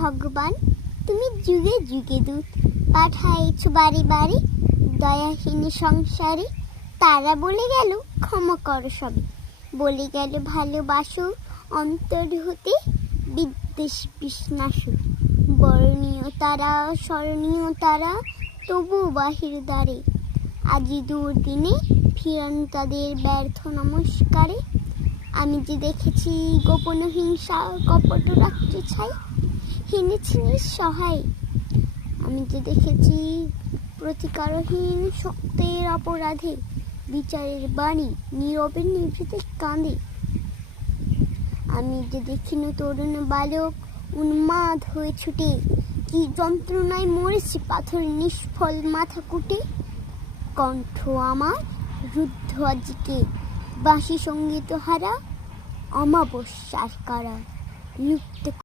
ভগবান, তুমি যুগে যুগে দূত পাঠাইছ বাড়ি বাড়ি দয়াহীন সংসারে। তারা বলে গেল ক্ষমা করো সবে, বলে গেল ভালোবাসো অন্তর হতে বিদ্বেষ বিষ্ণাসু। বরণীয় তারা স্মরণীয় তারা তবু বাহির দ্বারে, আজি দুর্দিনে ফিরান তাদের ব্যর্থ নমস্কারে। আমি যে দেখেছি গোপন হিংসা কপট রাত্রি ছাই, হেনেছি নিঃসহায়। আমি যে দেখেছি প্রতিকারহীন সত্যের অপরাধে বিচারের বাণী নীরবে নিভৃতে কাঁদে। আমি যে দেখিনু তরুণ বালক উন্মাদ হয়ে ছুটে, কি যন্ত্রণায় মরেছি পাথর নিষ্ফল মাথা কুটে। কণ্ঠ আমার রুদ্ধ আজকে বাঁশি সঙ্গীত হারা, অমাবস্যার কারা লুপ্ত